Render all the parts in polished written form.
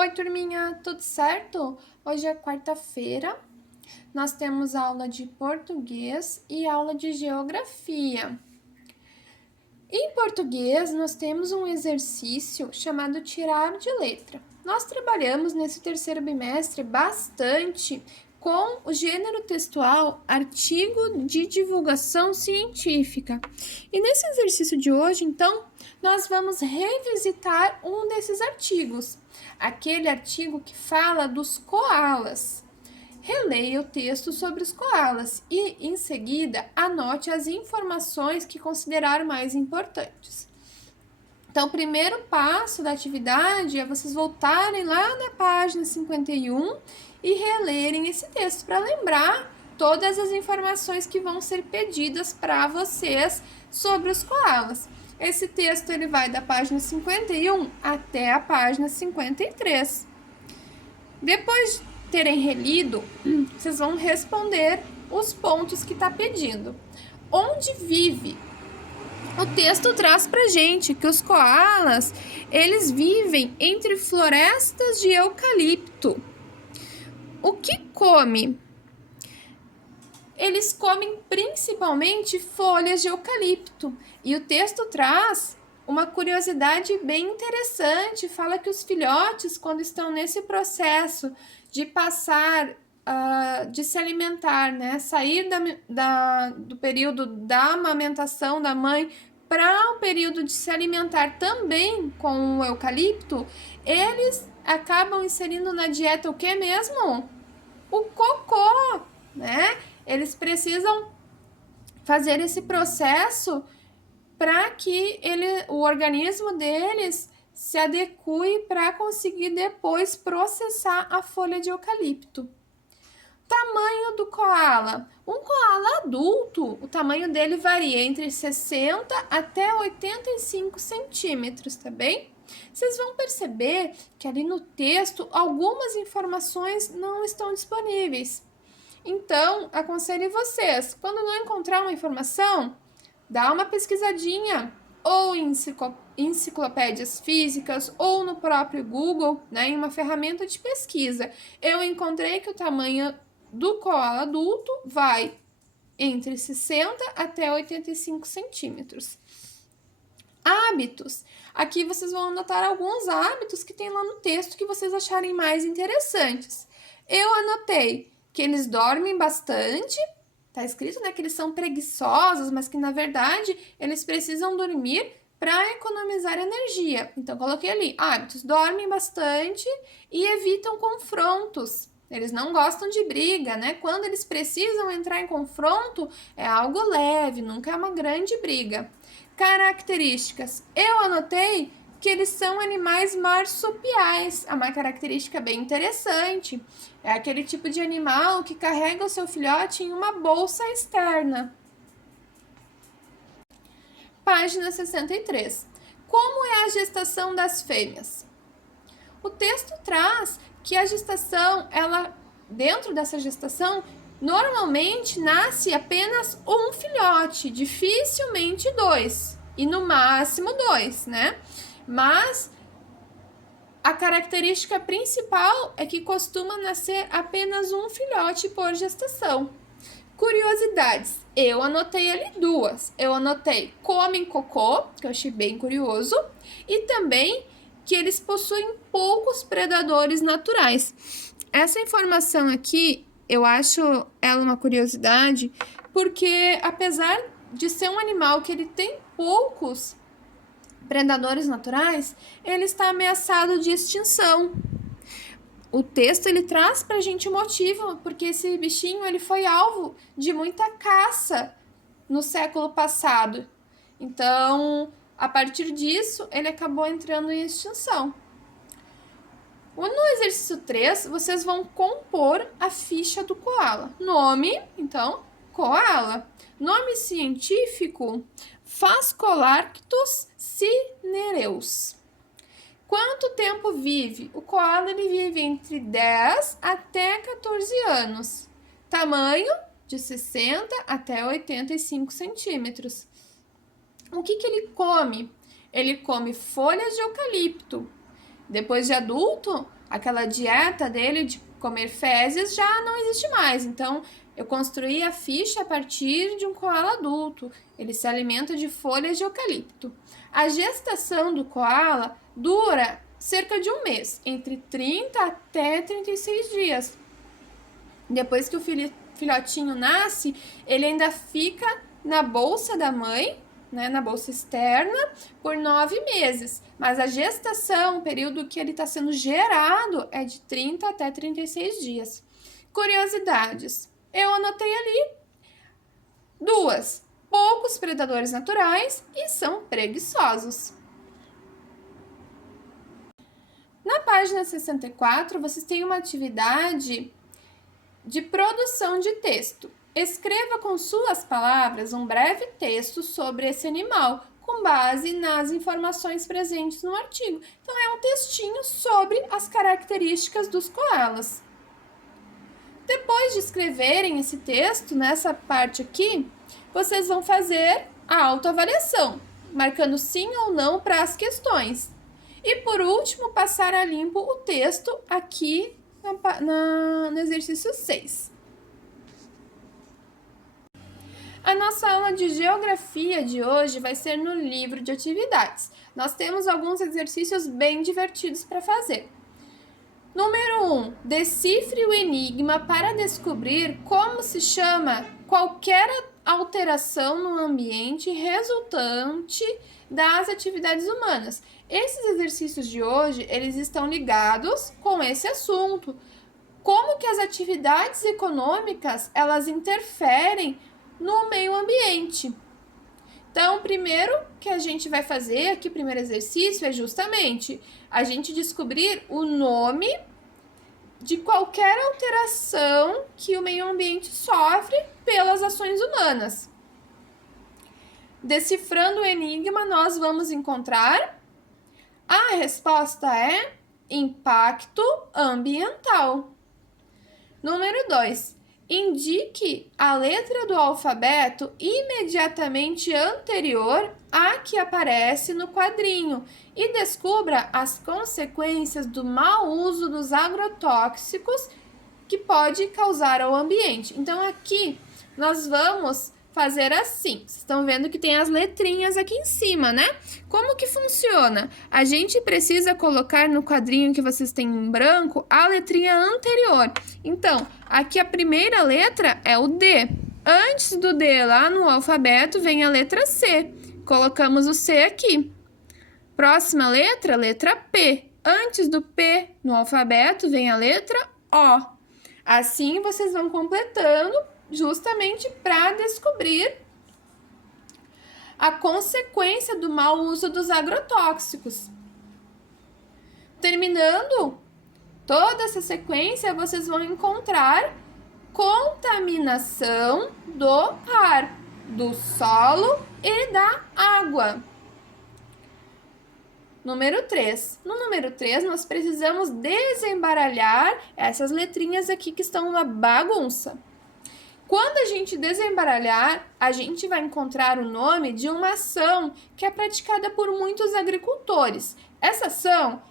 Oi, turminha, tudo certo? Hoje é quarta-feira, nós temos aula de português e aula de geografia. Em português, nós temos um exercício chamado tirar de letra. Nós trabalhamos nesse terceiro bimestre bastante com o gênero textual artigo de divulgação científica. E nesse exercício de hoje, então, nós vamos revisitar um desses artigos, aquele artigo que fala dos koalas. Releia o texto sobre os koalas e, em seguida, anote as informações que considerar mais importantes. Então, o primeiro passo da atividade é vocês voltarem lá na página 51 e relerem esse texto para lembrar todas as informações que vão ser pedidas para vocês sobre os koalas. Esse texto ele vai da página 51 até a página 53. Depois de terem relido, vocês vão responder os pontos que está pedindo. Onde vive? O texto traz pra gente que os koalas, eles vivem entre florestas de eucalipto. O que come? Eles comem principalmente folhas de eucalipto. E o texto traz uma curiosidade bem interessante, fala que os filhotes, quando estão nesse processo de passar, de se alimentar, né, sair do período da amamentação da mãe para o período de se alimentar também com o eucalipto, eles acabam inserindo na dieta o que mesmo? O cocô, né? Eles precisam fazer esse processo para que o organismo deles se adeque para conseguir depois processar a folha de eucalipto. Tamanho do koala. Um koala adulto, o tamanho dele varia entre 60 até 85 centímetros, tá bem? Vocês vão perceber que ali no texto algumas informações não estão disponíveis. Então, aconselho vocês, quando não encontrar uma informação, dá uma pesquisadinha ou em enciclopédias físicas ou no próprio Google, né, em uma ferramenta de pesquisa. Eu encontrei que o tamanho do koala adulto vai entre 60 até 85 centímetros. Hábitos. Aqui vocês vão anotar alguns hábitos que tem lá no texto que vocês acharem mais interessantes. Eu anotei que eles dormem bastante. Tá escrito, né, que eles são preguiçosos, mas que na verdade eles precisam dormir para economizar energia. Então coloquei ali, hábitos, dormem bastante e evitam confrontos. Eles não gostam de briga, né? Quando eles precisam entrar em confronto, é algo leve, nunca é uma grande briga. Características. Eu anotei que eles são animais marsupiais. É uma característica bem interessante. É aquele tipo de animal que carrega o seu filhote em uma bolsa externa. Página 63. Como é a gestação das fêmeas? O texto traz que a gestação, dentro dessa gestação, normalmente nasce apenas um filhote, dificilmente dois, e no máximo dois, né? Mas a característica principal é que costuma nascer apenas um filhote por gestação. Curiosidades. Eu anotei ali duas. Eu anotei comem cocô, que eu achei bem curioso, e também que eles possuem poucos predadores naturais. Essa informação aqui, eu acho ela uma curiosidade, porque apesar de ser um animal que ele tem poucos predadores naturais, ele está ameaçado de extinção. O texto ele traz pra gente o motivo, porque esse bichinho ele foi alvo de muita caça no século passado. Então, a partir disso, ele acabou entrando em extinção. No exercício 3, vocês vão compor a ficha do koala. Nome, então, koala. Nome científico, Phascolarctos cinereus. Quanto tempo vive? O koala ele vive entre 10 até 14 anos. Tamanho, de 60 até 85 centímetros. O que ele come? Ele come folhas de eucalipto. Depois de adulto, aquela dieta dele de comer fezes já não existe mais. Então, eu construí a ficha a partir de um koala adulto. Ele se alimenta de folhas de eucalipto. A gestação do koala dura cerca de um mês, entre 30 até 36 dias. Depois que o filhotinho nasce, ele ainda fica na bolsa da mãe, né, na bolsa externa, por 9 meses. Mas a gestação, o período que ele está sendo gerado, é de 30 até 36 dias. Curiosidades. Eu anotei ali 2. Poucos predadores naturais e são preguiçosos. Na página 64, vocês têm uma atividade de produção de texto. Escreva com suas palavras um breve texto sobre esse animal, com base nas informações presentes no artigo. Então, é um textinho sobre as características dos koalas. Depois de escreverem esse texto, nessa parte aqui, vocês vão fazer a autoavaliação, marcando sim ou não para as questões. E, por último, passar a limpo o texto aqui no exercício 6. A nossa aula de geografia de hoje vai ser no livro de atividades. Nós temos alguns exercícios bem divertidos para fazer. Número 1. Decifre o enigma para descobrir como se chama qualquer alteração no ambiente resultante das atividades humanas. Esses exercícios de hoje, eles estão ligados com esse assunto. Como que as atividades econômicas, elas interferem no meio ambiente. Então, o primeiro que a gente vai fazer aqui, o primeiro exercício, é justamente a gente descobrir o nome de qualquer alteração que o meio ambiente sofre pelas ações humanas. Decifrando o enigma, nós vamos encontrar a resposta é impacto ambiental. Número 2. Indique a letra do alfabeto imediatamente anterior à que aparece no quadrinho e descubra as consequências do mau uso dos agrotóxicos que pode causar ao ambiente. Então, aqui nós vamos fazer assim. Vocês estão vendo que tem as letrinhas aqui em cima, né? Como que funciona? A gente precisa colocar no quadrinho que vocês têm em branco a letrinha anterior. Então, aqui a primeira letra é o D. Antes do D lá no alfabeto vem a letra C. Colocamos o C aqui. Próxima letra, letra P. Antes do P no alfabeto vem a letra O. Assim vocês vão completando justamente para descobrir a consequência do mau uso dos agrotóxicos. Terminando toda essa sequência, vocês vão encontrar contaminação do ar, do solo e da água. Número 3. No número 3, nós precisamos desembaralhar essas letrinhas aqui que estão uma bagunça. Quando a gente desembaralhar, a gente vai encontrar o nome de uma ação que é praticada por muitos agricultores. Essa ação,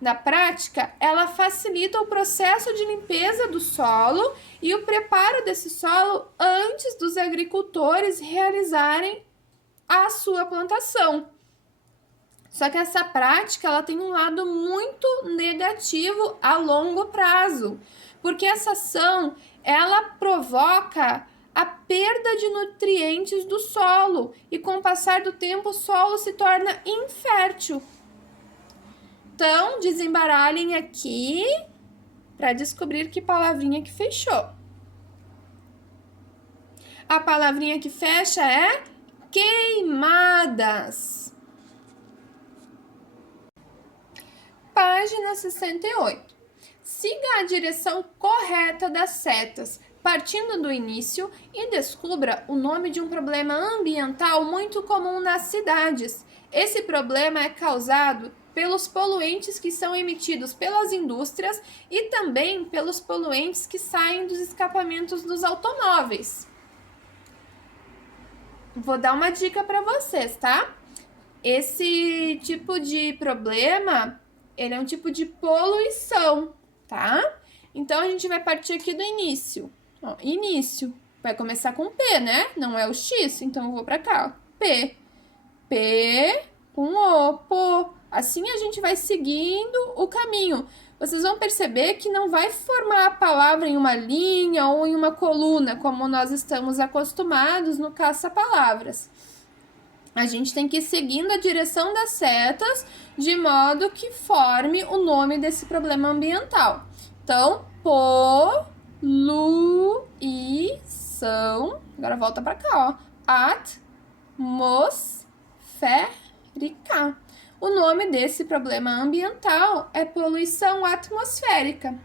na prática, ela facilita o processo de limpeza do solo e o preparo desse solo antes dos agricultores realizarem a sua plantação. Só que essa prática, ela tem um lado muito negativo a longo prazo, porque essa ação ela provoca a perda de nutrientes do solo e com o passar do tempo o solo se torna infértil. Então, desembaralhem aqui para descobrir que palavrinha que fechou. A palavrinha que fecha é queimadas. Página 68. Siga a direção correta das setas, partindo do início, e descubra o nome de um problema ambiental muito comum nas cidades. Esse problema é causado pelos poluentes que são emitidos pelas indústrias e também pelos poluentes que saem dos escapamentos dos automóveis. Vou dar uma dica para vocês, tá? Esse tipo de problema ele é um tipo de poluição, tá? Então, a gente vai partir aqui do início. Ó, início. Vai começar com P, né? Não é o X, então eu vou pra cá, ó. P. P com O, pô. Assim a gente vai seguindo o caminho. Vocês vão perceber que não vai formar a palavra em uma linha ou em uma coluna, como nós estamos acostumados no caça-palavras. A gente tem que ir seguindo a direção das setas, de modo que forme o nome desse problema ambiental. Então, poluição. Agora volta para cá, ó. Atmosférica. O nome desse problema ambiental é poluição atmosférica.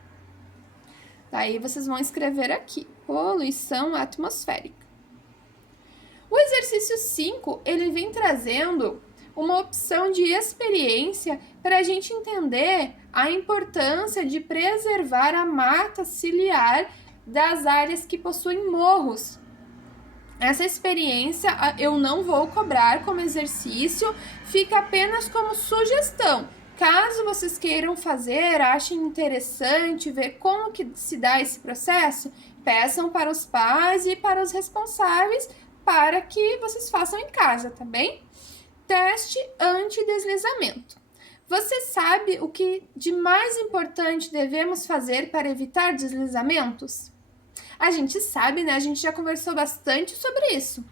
Daí vocês vão escrever aqui, poluição atmosférica. O exercício 5, ele vem trazendo uma opção de experiência para a gente entender a importância de preservar a mata ciliar das áreas que possuem morros. Essa experiência eu não vou cobrar como exercício, fica apenas como sugestão. Caso vocês queiram fazer, achem interessante ver como que se dá esse processo, peçam para os pais e para os responsáveis para que vocês façam em casa, tá bem? Teste anti-deslizamento. Você sabe o que de mais importante devemos fazer para evitar deslizamentos? A gente sabe, né? A gente já conversou bastante sobre isso.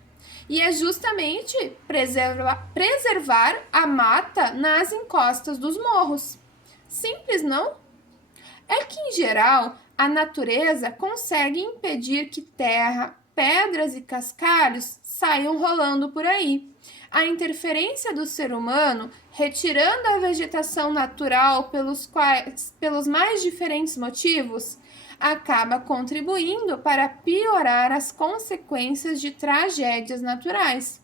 E é justamente preservar a mata nas encostas dos morros. Simples, não? É que, em geral, a natureza consegue impedir que terra, pedras e cascalhos saiam rolando por aí. A interferência do ser humano, retirando a vegetação natural pelos mais diferentes motivos, acaba contribuindo para piorar as consequências de tragédias naturais.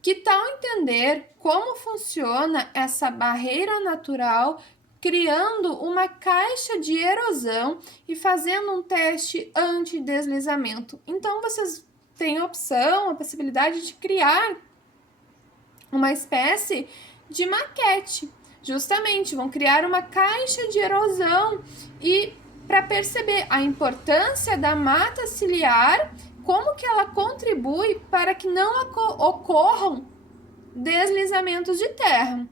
Que tal entender como funciona essa barreira natural, criando uma caixa de erosão e fazendo um teste anti-deslizamento? Então, vocês têm a opção, a possibilidade de criar uma espécie de maquete. Justamente, vão criar uma caixa de erosão e para perceber a importância da mata ciliar, como que ela contribui para que não ocorram deslizamentos de terra.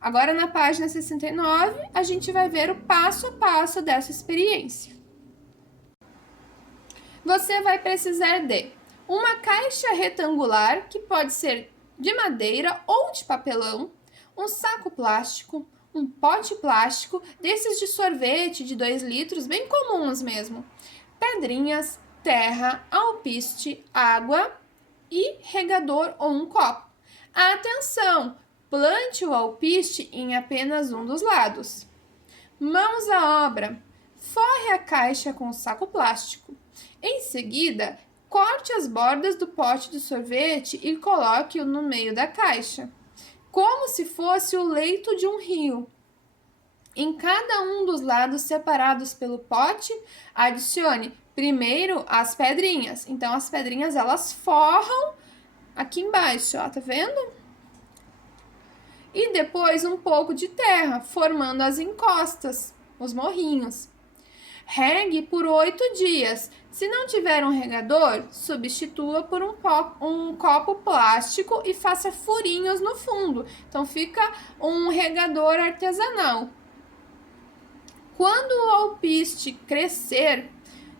Agora, na página 69, a gente vai ver o passo a passo dessa experiência. Você vai precisar de uma caixa retangular, que pode ser de madeira ou de papelão, um saco plástico, um pote plástico, desses de sorvete de 2 litros, bem comuns mesmo, pedrinhas, terra, alpiste, água e regador ou um copo. Atenção! Plante o alpiste em apenas um dos lados. Mãos à obra. Forre a caixa com o saco plástico. Em seguida, corte as bordas do pote de sorvete e coloque-o no meio da caixa, como se fosse o leito de um rio. Em cada um dos lados separados pelo pote, adicione primeiro as pedrinhas. Então, as pedrinhas, elas forram aqui embaixo, ó, tá vendo? E depois um pouco de terra, formando as encostas, os morrinhos. Regue por 8 dias. Se não tiver um regador, substitua por um copo plástico e faça furinhos no fundo. Então, fica um regador artesanal. Quando o alpiste crescer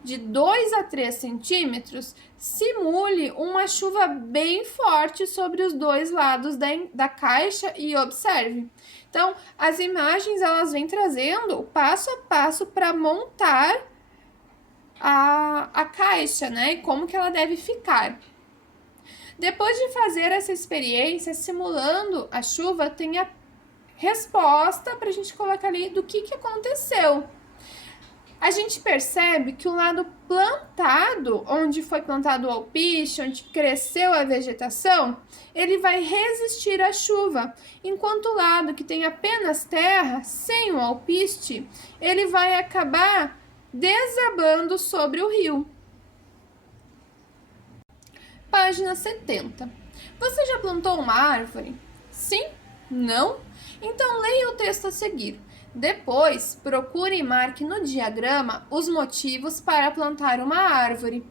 de 2 a 3 centímetros, simule uma chuva bem forte sobre os 2 lados da caixa e observe. Então, as imagens, elas vêm trazendo o passo a passo para montar a caixa, né? E como que ela deve ficar. Depois de fazer essa experiência, simulando a chuva, tem a resposta para a gente colocar ali do que aconteceu. A gente percebe que o lado plantado, onde foi plantado o alpiste, onde cresceu a vegetação, ele vai resistir à chuva, enquanto o lado que tem apenas terra, sem o alpiste, ele vai acabar desabando sobre o rio. Página 70. Você já plantou uma árvore? Sim? Não? Então, leia o texto a seguir. Depois, procure e marque no diagrama os motivos para plantar uma árvore.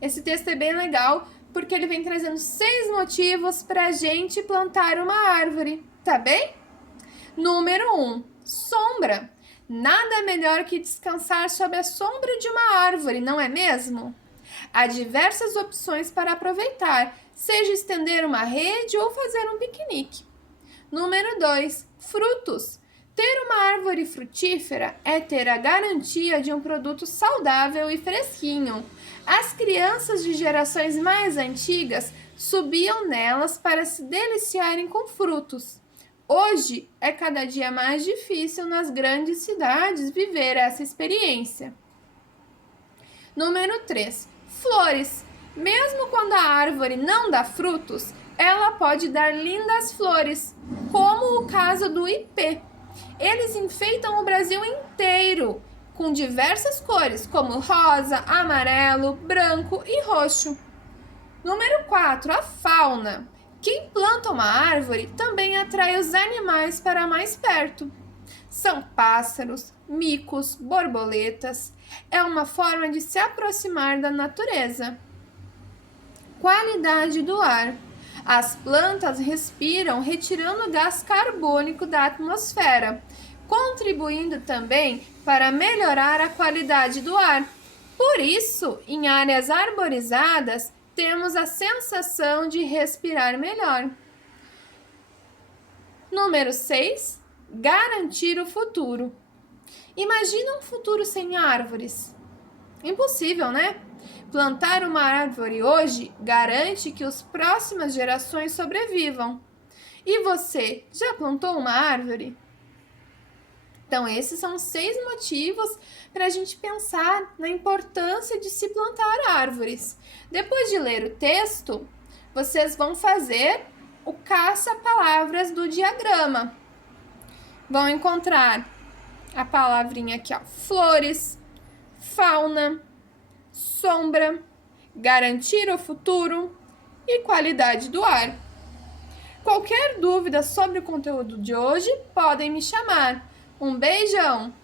Esse texto é bem legal porque ele vem trazendo 6 motivos para a gente plantar uma árvore, tá bem? Número 1, sombra. Nada melhor que descansar sob a sombra de uma árvore, não é mesmo? Há diversas opções para aproveitar, seja estender uma rede ou fazer um piquenique. Número 2, frutos. Ter uma árvore frutífera é ter a garantia de um produto saudável e fresquinho. As crianças de gerações mais antigas subiam nelas para se deliciarem com frutos. Hoje é cada dia mais difícil nas grandes cidades viver essa experiência. Número 3, flores. Mesmo quando a árvore não dá frutos, ela pode dar lindas flores, como o caso do ipê. Eles enfeitam o Brasil inteiro, com diversas cores, como rosa, amarelo, branco e roxo. Número 4, a fauna. Quem planta uma árvore também atrai os animais para mais perto. São pássaros, micos, borboletas. É uma forma de se aproximar da natureza. Qualidade do ar. As plantas respiram retirando gás carbônico da atmosfera, contribuindo também para melhorar a qualidade do ar. Por isso, em áreas arborizadas, temos a sensação de respirar melhor. Número 6, garantir o futuro. Imagina um futuro sem árvores. Impossível, né? Plantar uma árvore hoje garante que as próximas gerações sobrevivam. E você, já plantou uma árvore? Então, esses são 6 motivos para a gente pensar na importância de se plantar árvores. Depois de ler o texto, vocês vão fazer o caça-palavras do diagrama. Vão encontrar a palavrinha aqui, ó, flores, fauna, sombra, garantir o futuro e qualidade do ar. Qualquer dúvida sobre o conteúdo de hoje, podem me chamar. Um beijão!